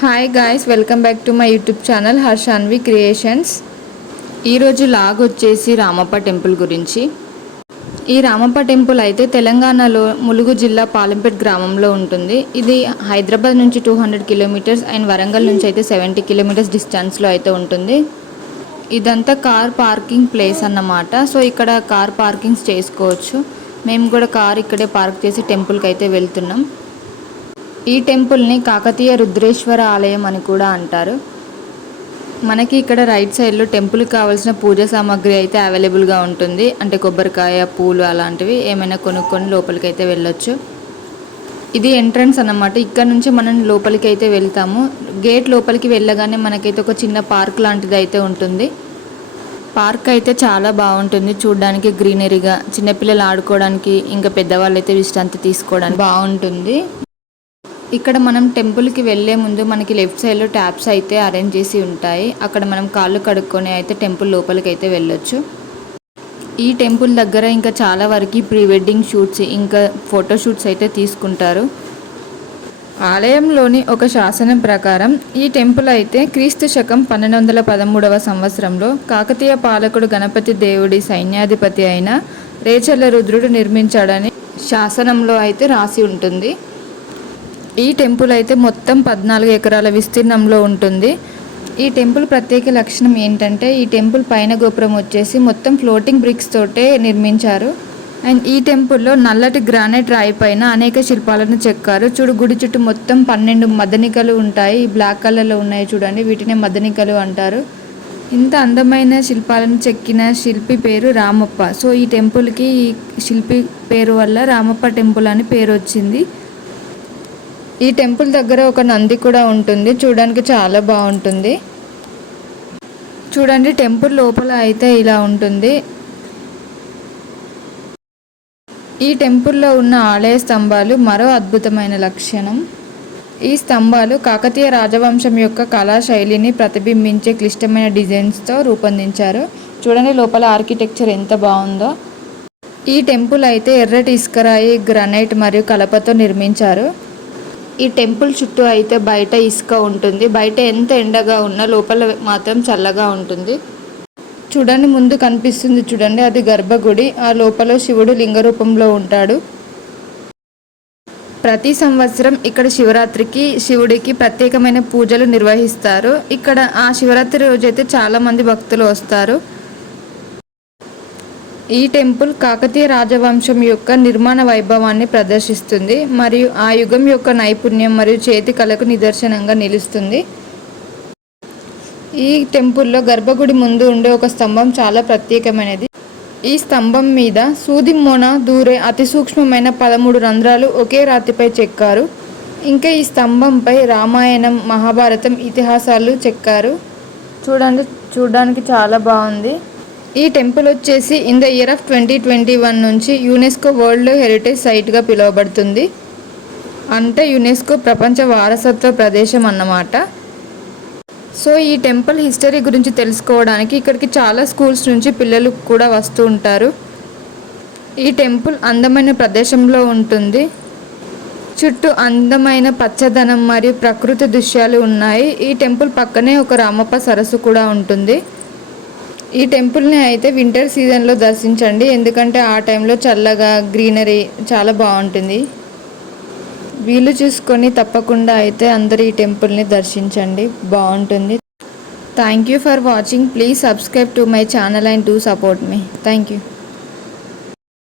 Hi guys welcome back to my YouTube channel Harshanvi creations ఈరోజు log వచ్చేసి Ramappa temple గురించి. ఈ రామప్ప టెంపుల్ అయితే తెలంగాణలో ములుగు జిల్లా పాలెంపేట్ గ్రామంలో ఉంటుంది. ఇది హైదరాబాద్ నుంచి two hundred kilometres and Warangal నుంచి అయితే సెవెంటీ కిలోమీటర్స్ డిస్టెన్స్లో అయితే ఉంటుంది. ఇదంతా కార్ పార్కింగ్ ప్లేస్ అన్నమాట. సో ఇక్కడ కార్ పార్కింగ్స్ చేసుకోవచ్చు. మేము కూడా కార్ ఇక్కడే పార్క్ చేసి టెంపుల్కి అయితే వెళ్తున్నాం. ఈ టెంపుల్ని కాకతీయ రుద్రేశ్వర ఆలయం అని కూడా అంటారు. మనకి ఇక్కడ రైట్ సైడ్లో టెంపుల్కి కావాల్సిన పూజ సామాగ్రి అయితే అవైలబుల్గా ఉంటుంది. అంటే కొబ్బరికాయ పూలు అలాంటివి ఏమైనా కొనుక్కొని లోపలికి అయితే వెళ్ళొచ్చు. ఇది ఎంట్రన్స్ అన్నమాట. ఇక్కడ నుంచి మనం లోపలికి అయితే వెళ్తాము. గేట్ లోపలికి వెళ్ళగానే మనకైతే ఒక చిన్న పార్క్ లాంటిది అయితే ఉంటుంది. పార్క్ అయితే చాలా బాగుంటుంది. చూడడానికి గ్రీనరీగా చిన్నపిల్లలు ఆడుకోవడానికి ఇంకా పెద్దవాళ్ళు అయితే విశ్రాంతి తీసుకోవడానికి బాగుంటుంది. ఇక్కడ మనం టెంపుల్కి వెళ్ళే ముందు మనకి లెఫ్ట్ సైడ్లో ట్యాప్స్ అయితే అరేంజ్ చేసి ఉంటాయి. అక్కడ మనం కాళ్ళు కడుక్కొని అయితే టెంపుల్ లోపలికి అయితే వెళ్ళొచ్చు. ఈ టెంపుల్ దగ్గర ఇంకా చాలా వరకు ప్రీ వెడ్డింగ్ షూట్స్ ఇంకా ఫోటో షూట్స్ అయితే తీసుకుంటారు. ఆలయంలోని ఒక శాసనం ప్రకారం ఈ టెంపుల్ అయితే క్రీస్తు శకం పన్నెండు వందల పదమూడవ సంవత్సరంలో కాకతీయ పాలకుడు గణపతి దేవుడి సైన్యాధిపతి అయిన రేచర్ల రుద్రుడు నిర్మించాడని శాసనంలో అయితే రాసి ఉంటుంది. ఈ టెంపుల్ అయితే మొత్తం పద్నాలుగు ఎకరాల విస్తీర్ణంలో ఉంటుంది. ఈ టెంపుల్ ప్రత్యేక లక్షణం ఏంటంటే ఈ టెంపుల్ పైన గోపురం వచ్చేసి మొత్తం ఫ్లోటింగ్ బ్రిక్స్ తోటే నిర్మించారు. అండ్ ఈ టెంపుల్లో నల్లటి గ్రానైట్ రాయి పైన అనేక శిల్పాలను చెక్కారు. చూడు గుడి చుట్టూ మొత్తం పన్నెండు మదనికలు ఉంటాయి. బ్లాక్ కలర్లో ఉన్నాయి చూడండి వీటిని మదనికలు అంటారు. ఇంత అందమైన శిల్పాలను చెక్కిన శిల్పి పేరు రామప్ప. సో ఈ టెంపుల్కి ఈ శిల్పి పేరు వల్ల రామప్ప టెంపుల్ అని పేరు వచ్చింది. ఈ టెంపుల్ దగ్గర ఒక నంది కూడా ఉంటుంది. చూడడానికి చాలా బాగుంటుంది. చూడండి టెంపుల్ లోపల అయితే ఇలా ఉంటుంది. ఈ టెంపుల్లో ఉన్న ఆలయ స్తంభాలు మరో అద్భుతమైన లక్షణం. ఈ స్తంభాలు కాకతీయ రాజవంశం యొక్క కళా శైలిని ప్రతిబింబించే క్లిష్టమైన డిజైన్స్తో రూపొందించారు. చూడండి లోపల ఆర్కిటెక్చర్ ఎంత బాగుందో. ఈ టెంపుల్ అయితే ఎర్రటి ఇసుకరాయి గ్రనైట్ మరియు కలపతో నిర్మించారు. ఈ టెంపుల్ చుట్టూ అయితే బయట ఇసుక ఉంటుంది. బయట ఎంత ఎండగా ఉన్నా లోపల మాత్రం చల్లగా ఉంటుంది. చూడండి ముందు కనిపిస్తుంది చూడండి అది గర్భగుడి. ఆ లోపల శివుడు లింగ రూపంలో ఉంటాడు. ప్రతి సంవత్సరం ఇక్కడ శివరాత్రికి శివుడికి ప్రత్యేకమైన పూజలు నిర్వహిస్తారు. ఇక్కడ ఆ శివరాత్రి రోజైతే చాలామంది భక్తులు వస్తారు. ఈ టెంపుల్ కాకతీయ రాజవంశం యొక్క నిర్మాణ వైభవాన్ని ప్రదర్శిస్తుంది మరియు ఆ యుగం యొక్క నైపుణ్యం మరియు చేతి కళకు నిదర్శనంగా నిలుస్తుంది. ఈ టెంపుల్లో గర్భగుడి ముందు ఉండే ఒక స్తంభం చాలా ప్రత్యేకమైనది. ఈ స్తంభం మీద సూది మోన దూరే అతి సూక్ష్మమైన పదమూడు రంధ్రాలు ఒకే రాతిపై చెక్కారు. ఇంకా ఈ స్తంభంపై రామాయణం మహాభారతం ఇతిహాసాలు చెక్కారు. చూడండి చూడడానికి చాలా బాగుంది. ఈ టెంపుల్ వచ్చేసి in the year of twenty twenty one నుంచి యునెస్కో వరల్డ్ హెరిటేజ్ సైట్గా పిలువబడుతుంది. అంటే యునెస్కో ప్రపంచ వారసత్వ ప్రదేశం అన్నమాట. సో ఈ టెంపుల్ హిస్టరీ గురించి తెలుసుకోవడానికి ఇక్కడికి చాలా స్కూల్స్ నుంచి పిల్లలు కూడా వస్తూ ఉంటారు. ఈ టెంపుల్ అందమైన ప్రదేశంలో ఉంటుంది. చుట్టూ అందమైన పచ్చదనం మరియు ప్రకృతి దృశ్యాలు ఉన్నాయి. ఈ టెంపుల్ పక్కనే ఒక రామప్ప సరస్సు కూడా ఉంటుంది. ఈ టెంపుల్ని అయితే వింటర్ సీజన్లో దర్శించండి. ఎందుకంటే ఆ టైంలో చల్లగా గ్రీనరీ చాలా బాగుంటుంది. వీలు చూసుకొని తప్పకుండా అయితే అందరు ఈ టెంపుల్ని దర్శించండి. బాగుంటుంది. Thank you for watching. Please subscribe to my channel and do support me. Thank you.